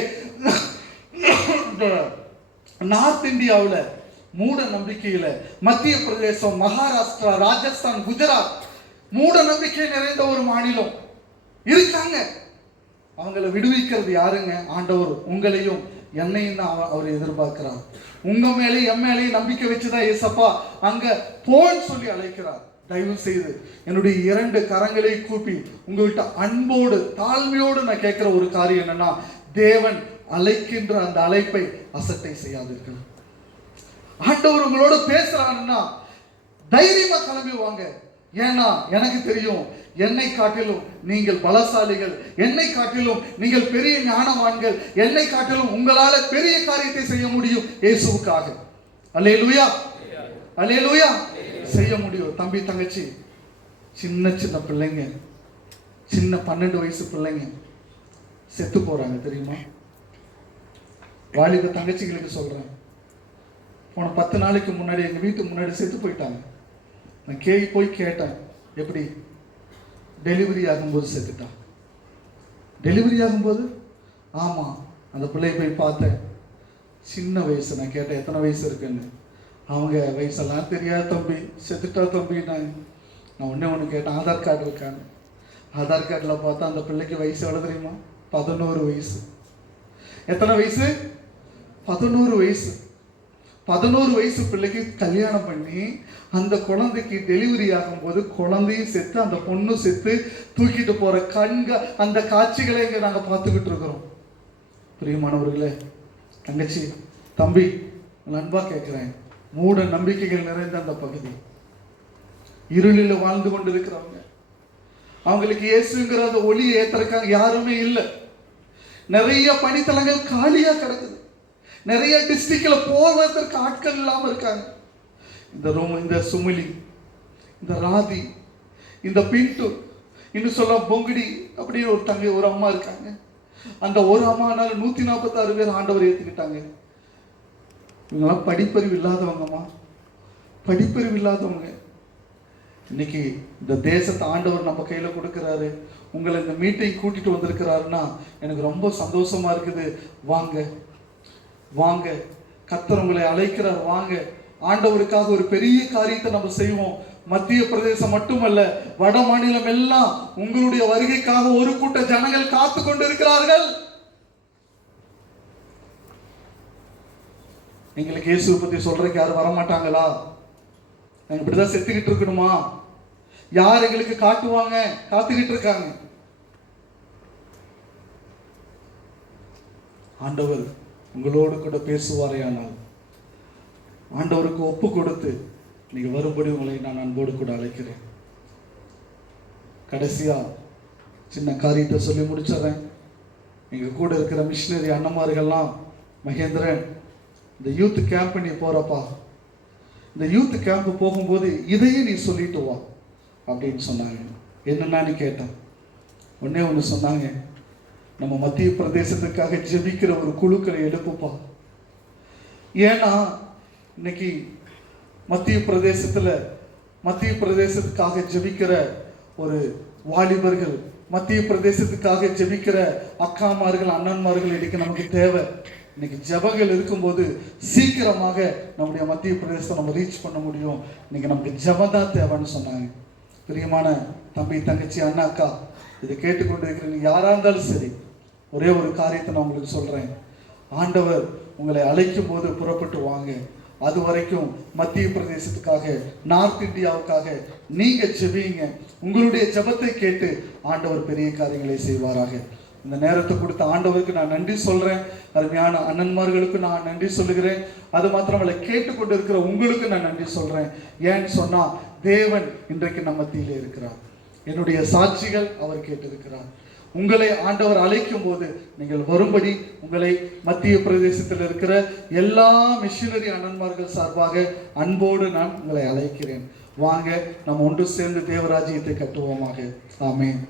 நார்த் இந்தியாவில் மூட நம்பிக்கையில, மத்திய பிரதேசம், மகாராஷ்டிரா, ராஜஸ்தான், குஜராத் மூட நம்பிக்கை நிறைந்த ஒரு மாநிலம் இருக்காங்க. அவங்களை விடுவிக்கிறது யாருங்க? ஆண்டவர். உங்களையும் என்னையும் தான் அவர் எதிர்பார்க்கிறார். உங்க மேலேயும் என் மேலேயும் நம்பிக்கை வச்சுதான் ஏசப்பா அங்க போன்னு சொல்லி அழைக்கிறார். தயவு செய்து என்னுடைய 2 கரங்களை கூப்பி உங்கள்கிட்ட அன்போடு தாழ்மையோடு நான் கேட்கிற ஒரு காரியம் என்னன்னா, தேவன் அழைக்கின்ற அந்த அழைப்பை அசட்டை செய்யாதீர்கள். ஆண்டவர் உங்களோட பேசுறாங்கன்னா தைரியமா கிளம்பி வாங்க. ஏன்னா எனக்கு தெரியும், என்னை காட்டிலும் நீங்கள் பலசாலிகள், என்னை காட்டிலும் நீங்கள் பெரிய ஞானவான்கள், என்னை காட்டிலும் உங்களால பெரிய காரியத்தை செய்ய முடியும் இயேசுவுக்காக. அல்லேலூயா, அல்லேலூயா. செய்ய முடியும். தம்பி தங்கச்சி, சின்ன பிள்ளைங்க, சின்ன 12 வயசு பிள்ளைங்க செத்து போறாங்க தெரியுமா? வாலிப தங்கச்சிகளுக்கு சொல்றேன், போன 10 நாளைக்கு முன்னாடி எங்க வீட்டு முன்னாடி செத்து போயிட்டாங்க. நான் போய் கேட்டேன், எப்படி? டெலிவரி ஆகும்போது செத்துட்டான். டெலிவரி ஆகும்போது? ஆமா. அந்த பிள்ளையை போய் பார்த்தேன், சின்ன வயசு. நான் கேட்டேன், எத்தனை வயசு இருக்குன்னு. அவங்க வயசெல்லாம் தெரியாது தம்பி, செத்துட்டா தம்பி. நான் ஒன்று கேட்டேன், ஆதார் கார்டு இருக்கான்னு. ஆதார் கார்டில் பார்த்தா அந்த பிள்ளைக்கு வயசு எவ்வளோ தெரியுமா? 11 வயசு. எத்தனை வயசு? 11 வயசு. 11 வயசு பிள்ளைக்கு கல்யாணம் பண்ணி அந்த குழந்தைக்கு டெலிவரி ஆகும்போது குழந்தையும் செத்து, அந்த பொண்ணும் செத்து, தூக்கிட்டு போற அந்த காட்சிகளை இங்க நாங்கள் பார்த்துக்கிட்டு இருக்கிறோம். பிரியமானவர்களே, தங்கச்சி, தம்பி, அன்பா கேட்கிறேன், மூட நம்பிக்கைகள் நிறைந்த அந்த பகுதி, இருளில் வாழ்ந்து கொண்டு இருக்கிறவங்க, அவங்களுக்கு இயேசுங்கிற அந்த ஒளியை ஏற்றிருக்காங்க யாருமே இல்லை. நிறைய பணித்தலங்கள் காலியா கிடக்குது. நிறைய டிஸ்ட்ரிக்ட்ல போவதற்கு ஆட்கள் இல்லாம இருக்காங்க. இந்த சுமிலி, இந்த ராதி, இந்த பிண்டு, இன்னும் சொல்ல பொங்குடி அப்படின்னு ஒரு அம்மா இருக்காங்க. அந்த ஒரு அம்மானால 146 பேர் ஆண்டவர் ஏத்துக்கிட்டாங்க. இவங்கெல்லாம் படிப்பறிவு இல்லாதவங்கம்மா, படிப்பறிவு இல்லாதவங்க. இன்னைக்கு இந்த தேசத்தை ஆண்டவர் நம்ம கையில கொடுக்கிறாரு. உங்களை இந்த மீட்டிங் கூட்டிட்டு வந்திருக்கிறாருன்னா எனக்கு ரொம்ப சந்தோஷமா இருக்குது. வாங்க வாங்க, கர்த்தர் உங்களை அழைக்கிறார். வாங்க, ஆண்டவருக்காக ஒரு பெரிய காரியத்தை நம்ம செய்வோம். மத்திய பிரதேசம் மட்டுமல்ல, வட மாநிலம் எல்லாம் உங்களுடைய வருகைக்காக ஒரு கூட்ட ஜனங்கள் காத்து கொண்டு இருக்கிறார்கள். எங்களுக்கு இயேசுவை பத்தி சொல்றதுக்கு யாரும் வரமாட்டாங்களா? நாங்க இப்படிதான் செத்துக்கிட்டு இருக்கணுமா? யார் எங்களுக்கு காட்டுவாங்க? காத்துக்கிட்டு இருக்காங்க. ஆண்டவர் உங்களோடு கூட பேசுவாரேயானால் ஆண்டவருக்கு ஒப்பு கொடுத்து நீங்க வரும்படி உங்களை நான் அன்போடு கூட அழைக்கிறேன். கடைசியா சின்ன காரியத்தை சொல்லி முடிச்சிடறேன். எங்க கூட இருக்கிற மிஷினரி அண்ணமார்கள்லாம், மகேந்திரன், இந்த யூத் கேம்ப் நீ போறப்பா, இந்த யூத் கேம்ப் போகும்போது இதையே நீ சொல்லிட்டு வா அப்படின்னு சொன்னாங்க. என்னன்னு கேட்டேன். ஒன்னே ஒன்று சொன்னாங்க, நம்ம மத்திய பிரதேசத்துக்காக ஜெபிக்கிற ஒரு குழுக்களை எழுப்புப்பா. ஏன்னா இன்னைக்கு மத்திய பிரதேசத்துக்காக ஜெபிக்கிற ஒரு வாலிபர்கள், மத்திய பிரதேசத்துக்காக ஜெபிக்கிற அக்காமார்கள், அண்ணன்மார்கள் இன்னைக்கு நமக்கு தேவை. இன்னைக்கு ஜபங்கள் இருக்கும்போது சீக்கிரமாக நம்முடைய மத்திய பிரதேசத்தை நம்ம ரீச் பண்ண முடியும். இன்னைக்கு நமக்கு ஜபம் தான் தேவைன்னு சொன்னாங்க. பிரியமான தம்பி, தங்கச்சி, அண்ணா, அக்கா, இதை கேட்டுக்கொண்டு இருக்கிறீங்க யாரா இருந்தாலும் சரி, ஒரே ஒரு காரியத்தை நான் உங்களுக்கு சொல்றேன். ஆண்டவர் உங்களை அழைக்கும் போது புறப்பட்டு வாங்க. அது வரைக்கும் மத்திய பிரதேசத்துக்காக, நார்த் இந்தியாவுக்காக நீங்க ஜெபிங்க. உங்களுடைய ஜெபத்தை கேட்டு ஆண்டவர் பெரிய காரியங்களை செய்வாராக. இந்த நேரத்தை கொடுத்த ஆண்டவருக்கு நான் நன்றி சொல்றேன். அருமையான அண்ணன்மார்களுக்கு நான் நன்றி சொல்லுகிறேன். அது மாத்திரமல்ல, கேட்டுக்கொண்டு இருக்கிற உங்களுக்கு நான் நன்றி சொல்றேன். ஏன்னு சொன்னா, தேவன் இன்றைக்கு நம்ம மத்தியிலே இருக்கிறார். என்னுடைய சாட்சிகள் அவர் கேட்டிருக்கிறார். உங்களை ஆண்டவர் அழைக்கும் போது நீங்கள் வரும்படி உங்களை மத்திய பிரதேசத்தில் இருக்கிற எல்லா மிஷினரி அண்ணன்மார்கள் சார்பாக அன்போடு நான் உங்களை அழைக்கிறேன். வாங்க, நம்ம ஒன்று சேர்ந்து தேவராஜ்யத்தை கட்டுவோமாக. ஆமென்.